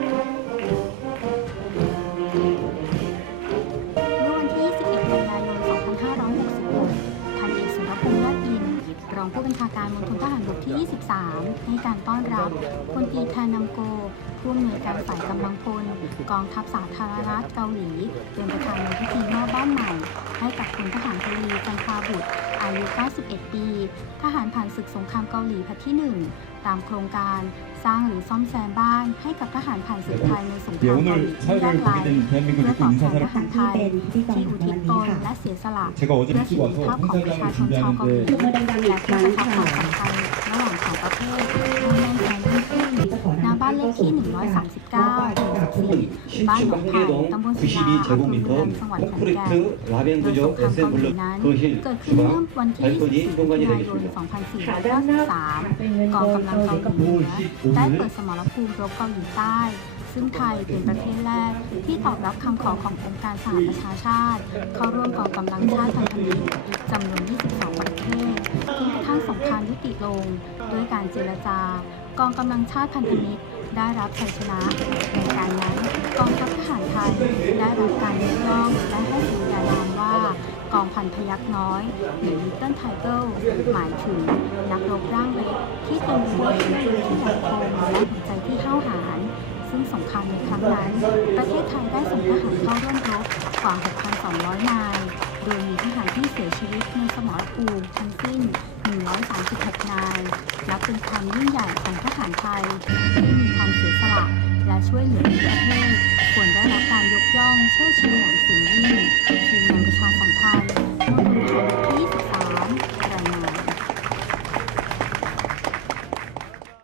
เมื่อวันที่21กันยายน 2566 พันเอกสุรพงษ์ยอดอิน รองผู้บัญชาการมณฑลทหารบกที่ 23 ให้การต้อนรับพลตรีแทนนำโก ผู้อำนวยการฝ่ายกำลังพล กองทัพสาธารณรัฐเกาหลี เป็นประธานในพิธีมอบบ้านใหม่ให้ วัย 91 ปี ทหารผ่านศึกสงครามเกาหลีพัดที่ 1 ตามโครงการสร้างหรือซ่อมแซมบ้านให้กับทหารผ่านศึกไทยในสงครามเกาหลีที่ยากไร้เพื่อตอบแทนทหารไทยที่อุทิศตนและเสียสละเพื่อสิทธิภาพของประชาชนชาวเกาหลีและเพื่อสานความสัมพันธ์ระหว่างสองประเทศให้แน่นแฟนยิ่งขึ้นณบ้านเลขที่ 139 หมู่14 บ้านหนองไผ่ตำบลศิลาอำเภอเมืองจังหวัดขอนแก่น 콘크리트 โดย 라벤더조 สงครามเกาหลี 에센블럭 นั้น 거실 เกิดขึ้นเมื่อ 주방 วันที่ 발코니 24 현관이 กันยายน 되겠습니다. 2493 กองกำลังเกาหลีเหนือได้เปิดสมรภูมิรบเกาหลีใต้ ซึ่งไทยเป็นประเทศแรกที่ตอบรับคำขอขององค์การสหประชาชาติ เข้าร่วมกองกำลังชาติพันธมิตรจำนวน 22 ประเทศจนกระทั่งสงครามยุติลง ด้วยการเจรจา กองกำลังชาติพันธมิตรได้รับชัยชนะ รับการยกย่องและให้ฉายานามว่ากองพันพยักน้อยหรือ Little t i g e หมายถึงนักรบร่างเล็กที่เต็มไปด้วยฝีมือที่แหลมคมและหัวใจที่ห้าวหาญซึ่งสงครามในครั้งนั้น ประเทศไทยได้ส่งทหารเข้าร่วมรบกว่า 6,200 นาย โดยมีทหารที่เสียชีวิตในสมรภูมิทั้งสิ้น 136 นาย นับเป็นความยิ่งใหญ่ของทหารไทยที่มีความเสียสละและช่วยเหลือ ประเ